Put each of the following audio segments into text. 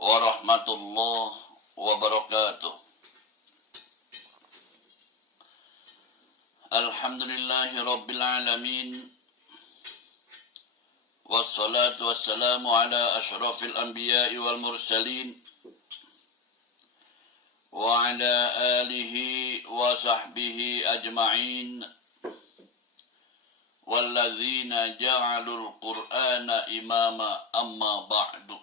warahmatullahi wabarakatuh. Alhamdulillahi rabbil alamin. Wassalatu wassalamu ala ashrafil anbiya'i wal mursalin wa ala alihi wa sahbihi ajma'in walladzina ja'alul qur'ana imama amma ba'du.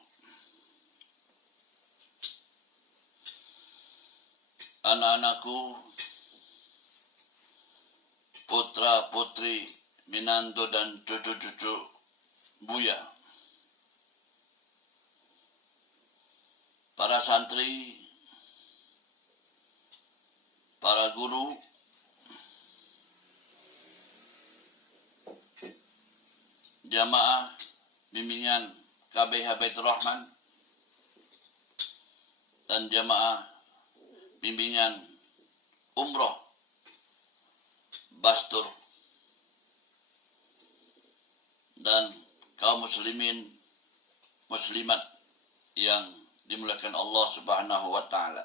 Anak-anakku, putra-putri, minando dan cucu-cucu Buya, para santri, para guru, jamaah bimbingan KBH Baitur Rahman, dan jamaah bimbingan umroh Bastur, dan kaum muslimin muslimat yang dimuliakan Allah Subhanahu wa taala.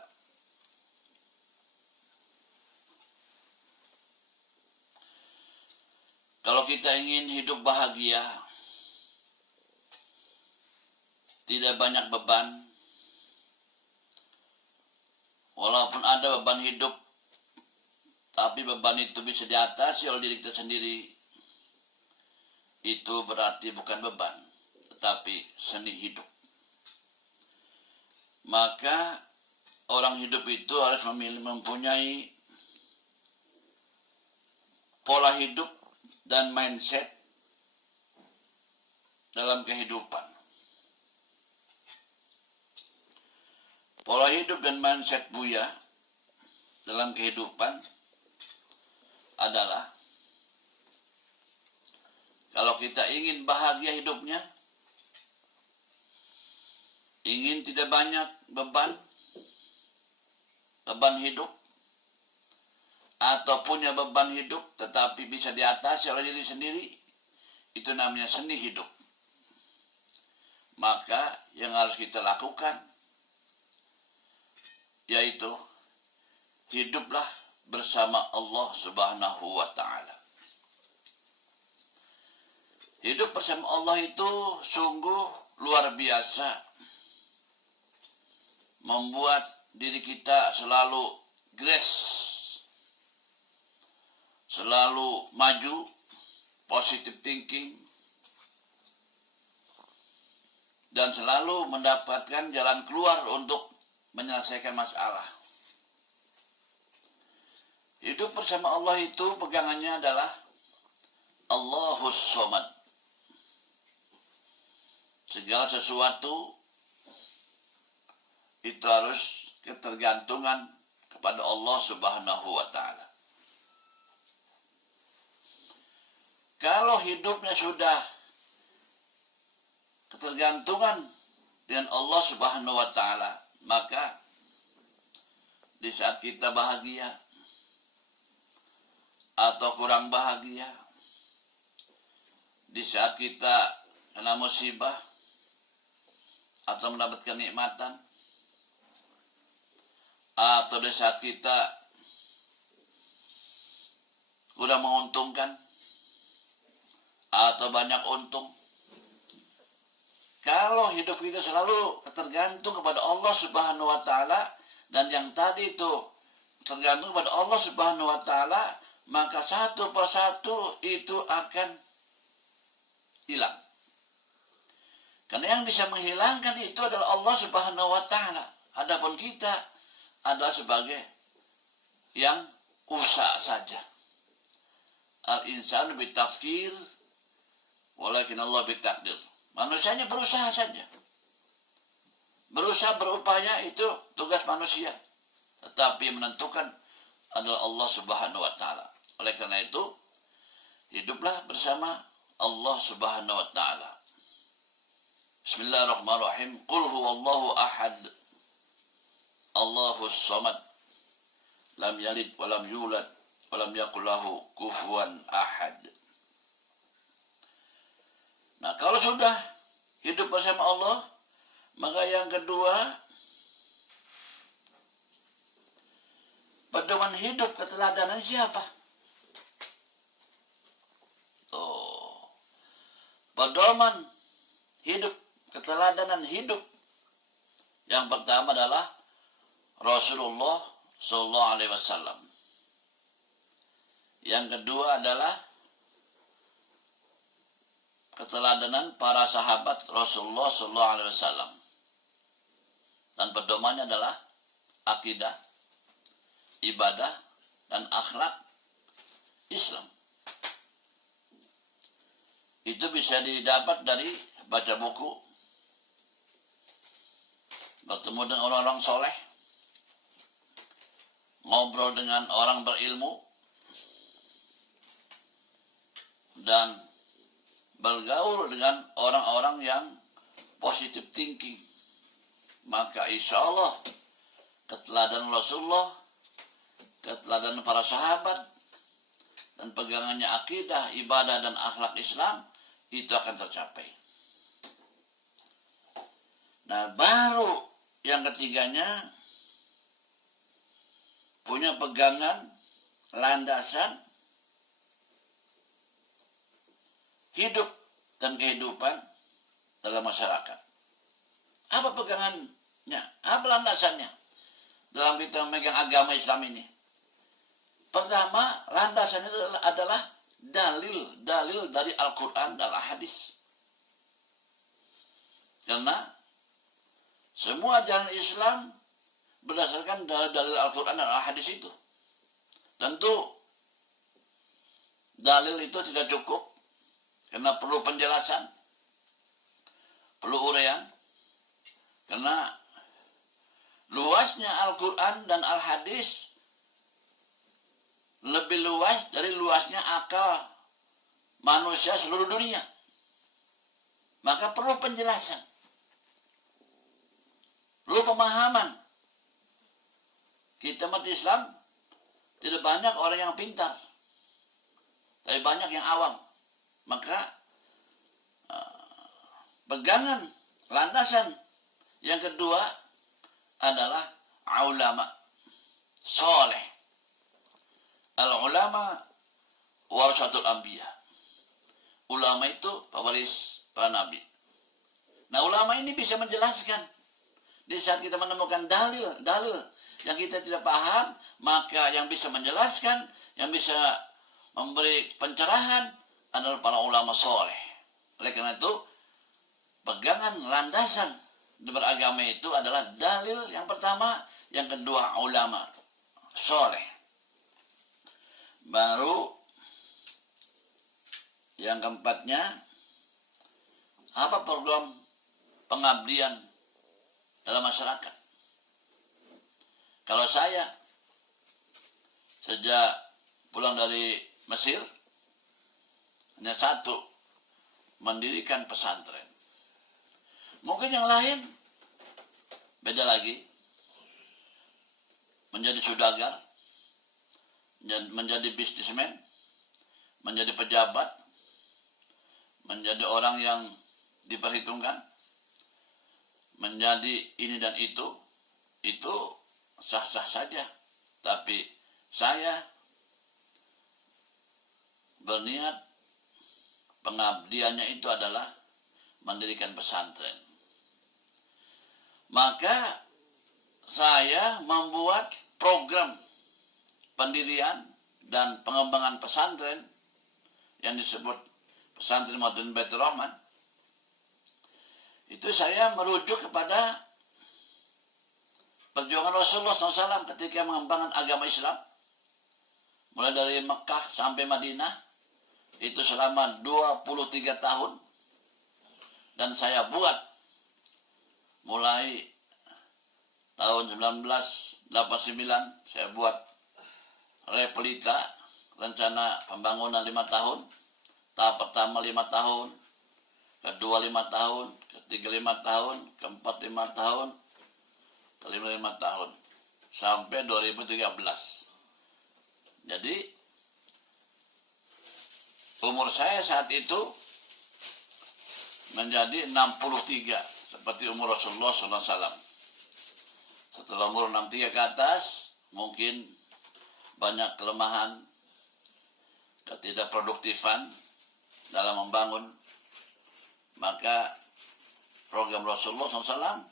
Kalau kita ingin hidup bahagia, tidak banyak beban, walaupun ada beban hidup, tapi beban itu bisa diatasi oleh diri kita sendiri, itu berarti bukan beban, tetapi seni hidup. Maka orang hidup itu harus mempunyai pola hidup dan mindset dalam kehidupan. Pola hidup dan mindset Buya dalam kehidupan adalah, kalau kita ingin bahagia hidupnya, ingin tidak banyak beban hidup, atau punya beban hidup tetapi bisa diatasi oleh diri sendiri, itu namanya seni hidup. Maka yang harus kita lakukan yaitu hiduplah bersama Allah Subhanahu wa ta'ala. Hidup bersama Allah itu sungguh luar biasa, membuat diri kita selalu grace, selalu maju, positive thinking, dan selalu mendapatkan jalan keluar untuk menyelesaikan masalah. Hidup bersama Allah itu pegangannya adalah Allahus Somad. Segala sesuatu itu harus ketergantungan kepada Allah Subhanahu wa ta'ala. Kalau hidupnya sudah ketergantungan dengan Allah Subhanahu wa ta'ala, maka di saat kita bahagia atau kurang bahagia, di saat kita kena musibah atau mendapatkan nikmatan, atau di saat kita kurang menguntungkan atau banyak untung, kalau hidup kita selalu tergantung kepada Allah Subhanahu wa ta'ala, dan yang tadi itu tergantung kepada Allah Subhanahu wa ta'ala, maka satu persatu itu akan hilang. Karena yang bisa menghilangkan itu adalah Allah Subhanahu wa ta'ala. Adapun kita adalah sebagai yang usaha saja. Al-insanu bitafkir walakin Allah bitakdir. Manusianya berusaha saja. Berusaha, berupaya, itu tugas manusia. Tetapi yang menentukan adalah Allah Subhanahu wa ta'ala. Oleh karena itu, hiduplah bersama Allah Subhanahu wa ta'ala. Bismillahirrahmanirrahim. Qul huwallahu ahad, Allahus Somad, lam yalid wa lam yulad wa lam yakul lahu kufuwan ahad. Nah, kalau sudah hidup bersama Allah, Maka yang kedua, pedoman hidup keteladanan siapa? Pedoman hidup, keteladanan hidup. Yang pertama adalah Rasulullah Sallallahu Alaihi Wasallam. Yang kedua adalah keteladanan para sahabat Rasulullah Sallallahu Alaihi Wasallam. Dan pedomannya adalah akidah, ibadah, dan akhlak Islam. Itu bisa didapat dari baca buku, bertemu dengan orang-orang soleh, ngobrol dengan orang berilmu, dan bergaul dengan orang-orang yang positive thinking. Maka insya Allah keteladanan Rasulullah, keteladanan para sahabat, dan pegangannya akidah, ibadah, dan akhlak Islam itu akan tercapai. Nah, baru yang ketiganya punya pegangan landasan hidup dan kehidupan dalam masyarakat. Apa pegangannya? Apa landasannya dalam kita memegang agama Islam ini? Pertama, landasannya adalah dalil-dalil dari Al-Quran dan Al-Hadis. Karena semua ajaran Islam berdasarkan dalil Al-Quran dan Al-Hadis itu. Tentu dalil itu tidak cukup, karena perlu penjelasan, perlu uraian. Karena luasnya Al-Quran dan Al-Hadis lebih luas dari luasnya akal manusia seluruh dunia. Maka perlu penjelasan, perlu pemahaman. Kita umat Islam tidak banyak orang yang pintar, tapi banyak yang awam. Maka pegangan landasan yang kedua adalah ulama soleh. Al-ulama warasatul anbiya. Ulama itu pewaris para nabi. Nah, ulama ini bisa menjelaskan. Di saat kita menemukan dalil yang kita tidak paham, maka yang bisa menjelaskan, yang bisa memberi pencerahan adalah para ulama soleh. Oleh karena itu, pegangan landasan beragama itu adalah dalil yang pertama, yang kedua ulama soleh. Baru yang keempatnya, apa program pengabdian dalam masyarakat? Kalau saya sejak pulang dari Mesir, hanya satu, mendirikan pesantren. Mungkin yang lain beda lagi, menjadi saudagar, menjadi bisnismen, menjadi pejabat, menjadi orang yang diperhitungkan, menjadi ini dan itu sah-sah saja. Tapi saya berniat pengabdiannya itu adalah mendirikan pesantren. Maka saya membuat program pendirian dan pengembangan pesantren yang disebut Pesantren Modern Baitur Rahman. Itu saya merujuk kepada perjuangan Rasulullah SAW ketika mengembangkan agama Islam. Mulai dari Mekah sampai Madinah, itu selama 23 tahun. Dan saya buat mulai tahun 1989, saya buat Repelita, rencana pembangunan 5 tahun. Tahap pertama 5 tahun, kedua 5 tahun, ketiga 5 tahun, keempat 5 tahun, kelima 5 tahun, sampai 2013. Jadi umur saya saat itu menjadi 63. seperti umur Rasulullah SAW. Setelah umur 63 ke atas, mungkin banyak kelemahan, ketidakproduktifan dalam membangun, maka program Rasulullah SAW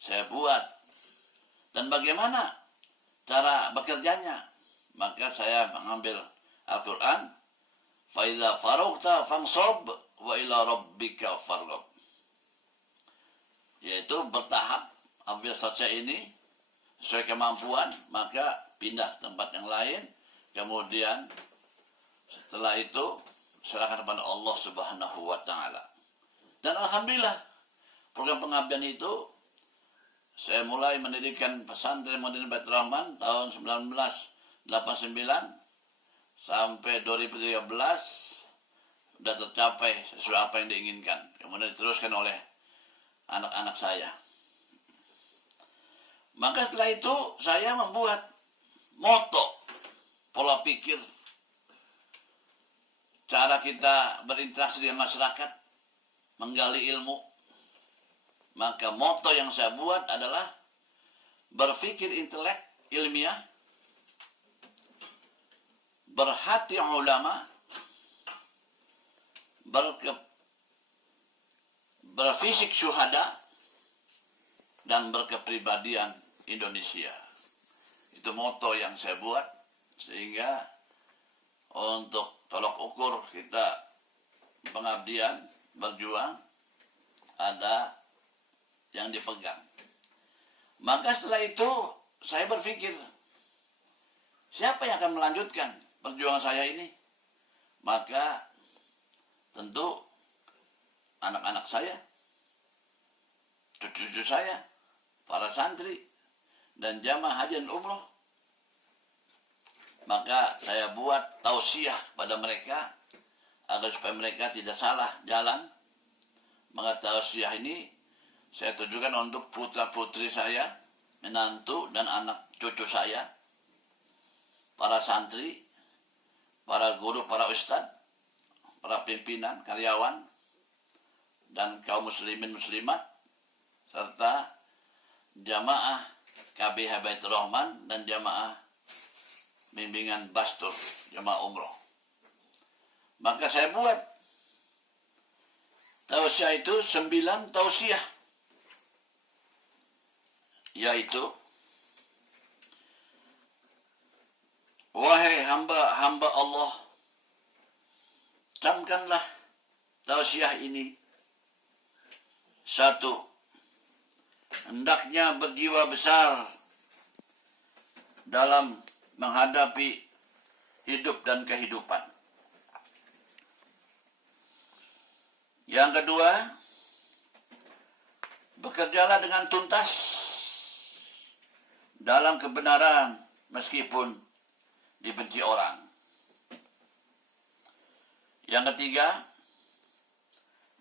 saya buat. Dan bagaimana cara bekerjanya? Maka saya mengambil Al-Quran, فَإِذَا فَرُغْتَ فَانْصَبْ وَإِلَى رَبِّكَ فَارْغَب. Yaitu bertahap, apabila selesai ini, sesuai kemampuan, maka pindah tempat yang lain. Kemudian setelah itu serahkan kepada Allah Subhanahu wa Ta'ala. Dan alhamdulillah, program pengabdian itu saya mulai mendirikan pesantren Modern Baitur Rahman tahun 1989 sampai 2013 sudah tercapai sesuai apa yang diinginkan. Kemudian diteruskan oleh anak-anak saya. Maka setelah itu saya membuat moto, pola pikir, cara kita berinteraksi dengan masyarakat, menggali ilmu. Maka moto yang saya buat adalah berpikir intelek ilmiah, berhati ulama, berfisik syuhada, dan berkepribadian Indonesia. Itu moto yang saya buat, sehingga untuk tolok ukur kita pengabdian, berjuang, ada yang dipegang. Maka setelah itu saya berpikir, siapa yang akan melanjutkan perjuangan saya ini? Maka tentu anak-anak saya, cucu-cucu saya, para santri, dan jamaah haji dan umroh. Maka saya buat tausiah pada mereka, agar supaya mereka tidak salah jalan. Maka tausiah ini saya tujukan untuk putra-putri saya, menantu dan anak cucu saya, para santri, para guru, para ustadz, para pimpinan, karyawan, dan kaum muslimin muslimat, serta jamaah KBH Baitur Rahman dan jamaah bimbingan Bastur, jamaah umroh. Maka saya buat tausiah itu 9 tausiah, yaitu, wahai hamba-hamba Allah, camkanlah tausiah ini. 1. Hendaknya berjiwa besar dalam menghadapi hidup dan kehidupan. Yang kedua, bekerjalah dengan tuntas dalam kebenaran meskipun dibenci orang. Yang ketiga,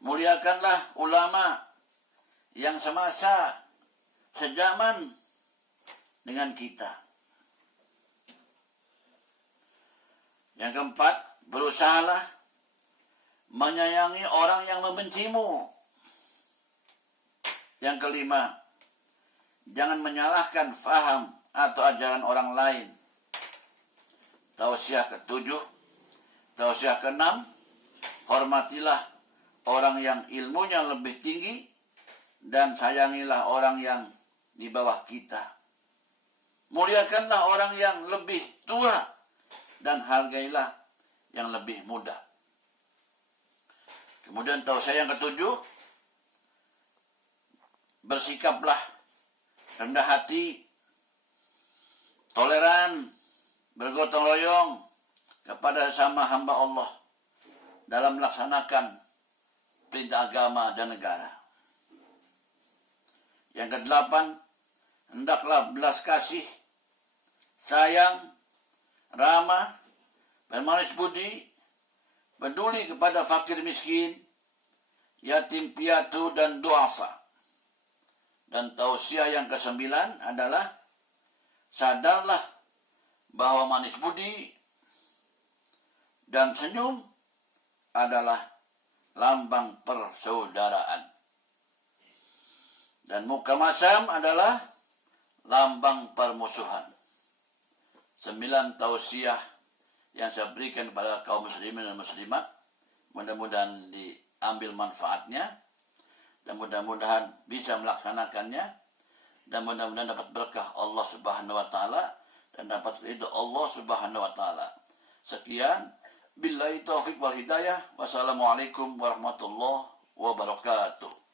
muliakanlah ulama yang semasa, sejaman dengan kita. Yang keempat, berusahalah menyayangi orang yang membencimu. Yang kelima, jangan menyalahkan faham atau ajaran orang lain. Tausiah ketujuh, tausiah keenam, hormatilah orang yang ilmunya lebih tinggi dan sayangilah orang yang di bawah kita. Muliakanlah orang yang lebih tua dan hargailah yang lebih muda. Kemudian tausiah yang ketujuh, bersikaplah rendah hati, toleran, bergotong royong kepada sesama hamba Allah dalam melaksanakan perintah agama dan negara. Yang kedelapan, hendaklah belas kasih, sayang, ramah, bermanis budi, peduli kepada fakir miskin, yatim piatu dan duafa. Dan tausiah yang kesembilan adalah, sadarlah bahwa manis budi dan senyum adalah lambang persaudaraan. Dan muka masam adalah lambang permusuhan. 9 tausiah yang saya berikan kepada kaum muslimin dan muslimat. Mudah-mudahan diambil manfaatnya. Dan mudah-mudahan bisa melaksanakannya. Dan mudah-mudahan dapat berkah Allah Subhanahu wa Ta'ala. Dan dapat ridho Allah Subhanahu wa Ta'ala. Sekian. Billahi taufiq wal hidayah. Wassalamualaikum warahmatullahi wabarakatuh.